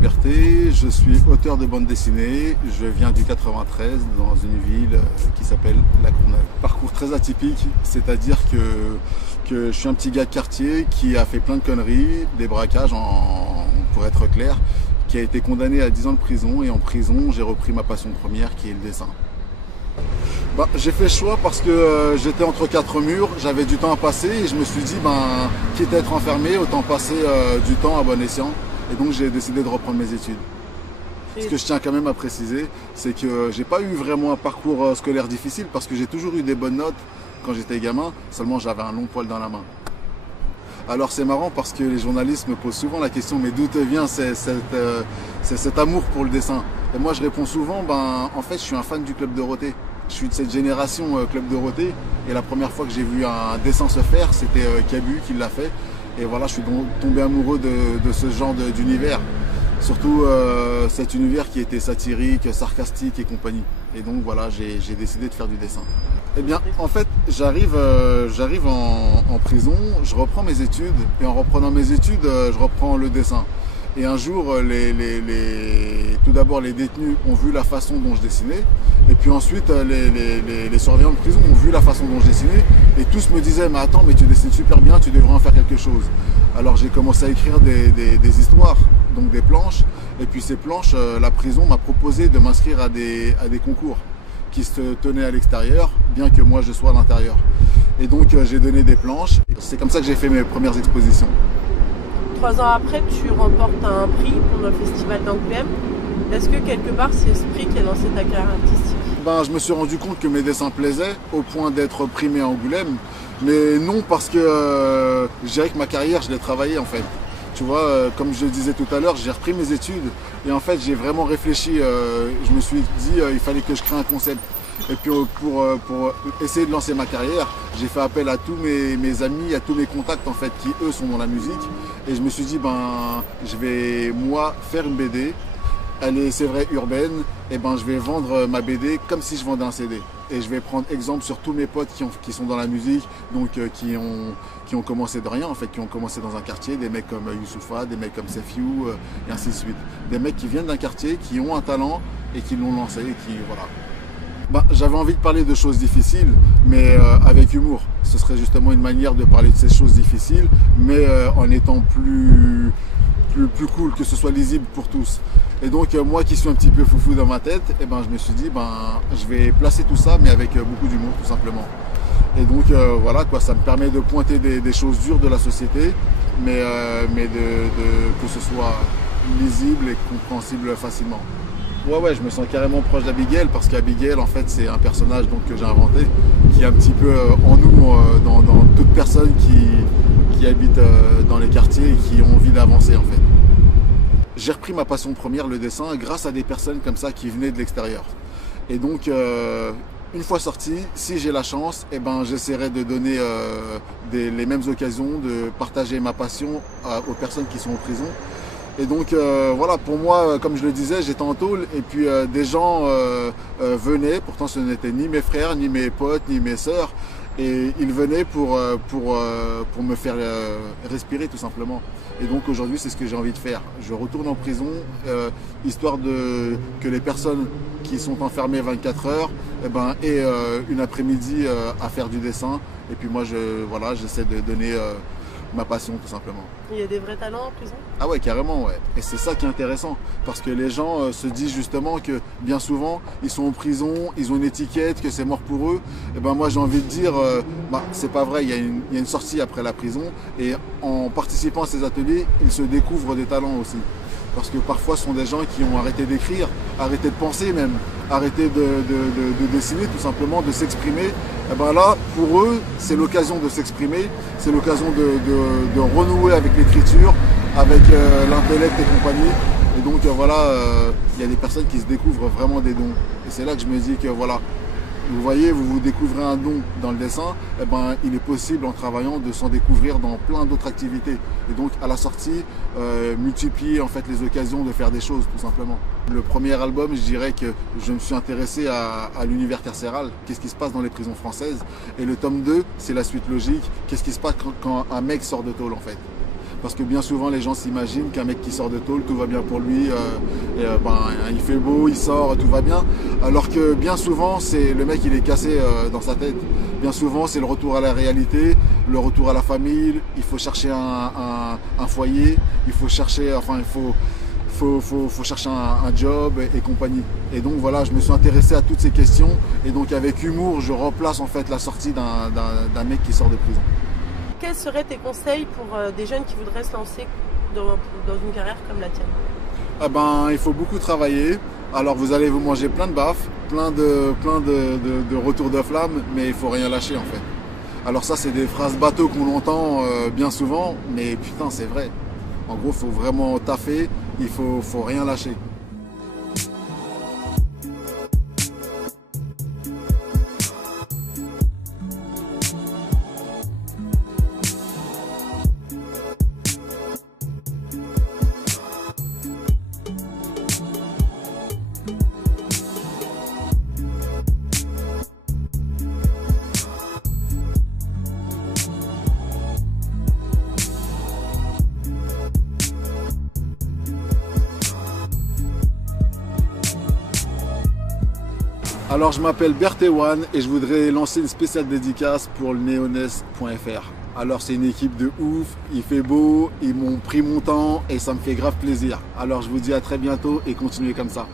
Liberté, je suis auteur de bande dessinée, je viens du 93 dans une ville qui s'appelle La Courneuve. Parcours très atypique, c'est-à-dire que je suis un petit gars de quartier qui a fait plein de conneries, des braquages pour être clair, qui a été condamné à 10 ans de prison et en prison j'ai repris ma passion première qui est le dessin. J'ai fait le choix parce que j'étais entre quatre murs, j'avais du temps à passer et je me suis dit quitte à être enfermé, autant passer du temps à bon escient. Et donc j'ai décidé de reprendre mes études. Ce que je tiens quand même à préciser, c'est que j'ai pas eu vraiment un parcours scolaire difficile parce que j'ai toujours eu des bonnes notes quand j'étais gamin, seulement j'avais un long poil dans la main. Alors c'est marrant parce que les journalistes me posent souvent la question mais d'où te vient cet amour pour le dessin? Et moi je réponds souvent en fait je suis un fan du Club Dorothée. Je suis de cette génération Club Dorothée et la première fois que j'ai vu un dessin se faire c'était Cabu qui l'a fait. Et voilà, je suis tombé amoureux de ce genre d'univers. Surtout cet univers qui était satirique, sarcastique et compagnie. Et donc voilà, j'ai décidé de faire du dessin. Eh bien, en fait, j'arrive en prison, je reprends mes études. Et en reprenant mes études, je reprends le dessin. Et un jour, tout d'abord, les détenus ont vu la façon dont je dessinais. Et puis ensuite, les surveillants de prison ont vu la façon dont je dessinais. Et tous me disaient, mais attends, mais tu dessines super bien, tu devrais en faire quelque chose. Alors j'ai commencé à écrire des histoires, donc des planches. Et puis ces planches, la prison m'a proposé de m'inscrire à des concours qui se tenaient à l'extérieur, bien que moi je sois à l'intérieur. Et donc j'ai donné des planches. C'est comme ça que j'ai fait mes premières expositions. 3 ans après, tu remportes un prix pour le festival d'Angoulême. Est-ce que quelque part c'est l'esprit qui a lancé ta carrière artistique? Je me suis rendu compte que mes dessins plaisaient au point d'être primé à Angoulême. Mais non parce que je dirais que ma carrière, je l'ai travaillée en fait. Tu vois, comme je le disais tout à l'heure, j'ai repris mes études et en fait j'ai vraiment réfléchi. Je me suis dit il fallait que je crée un concept. Et puis pour essayer de lancer ma carrière, j'ai fait appel à tous mes amis, à tous mes contacts en fait, qui eux sont dans la musique. Et je me suis dit je vais moi faire une BD. Elle est, c'est vrai, urbaine. Et je vais vendre ma BD comme si je vendais un CD. Et je vais prendre exemple sur tous mes potes qui sont dans la musique, donc qui ont commencé de rien en fait, qui ont commencé dans un quartier, des mecs comme Youssoupha, des mecs comme Sefiou, et ainsi de suite. Des mecs qui viennent d'un quartier, qui ont un talent et qui l'ont lancé, et qui voilà. J'avais envie de parler de choses difficiles, mais avec humour. Ce serait justement une manière de parler de ces choses difficiles, mais en étant plus cool, que ce soit lisible pour tous. Et donc moi qui suis un petit peu foufou dans ma tête, je me suis dit je vais placer tout ça, mais avec beaucoup d'humour tout simplement. Et donc voilà quoi, ça me permet de pointer des choses dures de la société, mais que ce soit lisible et compréhensible facilement. Ouais, je me sens carrément proche d'Abigail parce qu'Abigail, en fait, c'est un personnage que j'ai inventé qui est un petit peu en nous, dans toute personne qui habite dans les quartiers et qui ont envie d'avancer, en fait. J'ai repris ma passion première, le dessin, grâce à des personnes comme ça qui venaient de l'extérieur. Et donc, une fois sorti, si j'ai la chance, j'essaierai de donner les mêmes occasions, de partager ma passion aux personnes qui sont en prison. Et donc voilà, pour moi, comme je le disais, j'étais en tôle et puis des gens venaient, pourtant ce n'étaient ni mes frères, ni mes potes, ni mes sœurs, et ils venaient pour me faire respirer tout simplement. Et donc aujourd'hui, c'est ce que j'ai envie de faire. Je retourne en prison, histoire que les personnes qui sont enfermées 24 heures aient une après-midi à faire du dessin. Et puis moi, j'essaie de donner ma passion tout simplement. Il y a des vrais talents en prison? Ah ouais, carrément, ouais. Et c'est ça qui est intéressant, parce que les gens se disent justement que bien souvent, ils sont en prison, ils ont une étiquette, que c'est mort pour eux. Et moi j'ai envie de dire, c'est pas vrai, il y a une sortie après la prison, et en participant à ces ateliers, ils se découvrent des talents aussi. Parce que parfois ce sont des gens qui ont arrêté d'écrire, arrêté de penser même, arrêté de dessiner tout simplement, de s'exprimer. Et là, pour eux, c'est l'occasion de s'exprimer, c'est l'occasion de renouer avec l'écriture, avec l'intellect et compagnie. Et donc il y a des personnes qui se découvrent vraiment des dons. Et c'est là que je me dis que voilà, vous voyez, vous découvrez un don dans le dessin, il est possible en travaillant de s'en découvrir dans plein d'autres activités. Et donc à la sortie, multiplier en fait les occasions de faire des choses tout simplement. Le premier album, je dirais que je me suis intéressé à l'univers carcéral, qu'est-ce qui se passe dans les prisons françaises. Et le tome 2, c'est la suite logique, qu'est-ce qui se passe quand un mec sort de tôle en fait. Parce que bien souvent les gens s'imaginent qu'un mec qui sort de tôle, tout va bien pour lui, il fait beau, il sort, tout va bien. Alors que bien souvent c'est le mec il est cassé dans sa tête. Bien souvent c'est le retour à la réalité, le retour à la famille, il faut chercher un foyer, il faut chercher, faut chercher un job et compagnie. Et donc voilà, je me suis intéressé à toutes ces questions et donc avec humour, je remplace en fait la sortie d'un mec qui sort de prison. Quels seraient tes conseils pour des jeunes qui voudraient se lancer dans une carrière comme la tienne? Ah ben, il faut beaucoup travailler. Alors vous allez vous manger plein de baffes, plein de retours de flammes, mais il faut rien lâcher en fait. Alors ça c'est des phrases bateau qu'on entend bien souvent, mais putain c'est vrai. En gros, il faut vraiment taffer, il faut rien lâcher. Alors je m'appelle Berthéwan et je voudrais lancer une spéciale dédicace pour le neoness.fr. Alors c'est une équipe de ouf, il fait beau, ils m'ont pris mon temps et ça me fait grave plaisir. Alors je vous dis à très bientôt et continuez comme ça.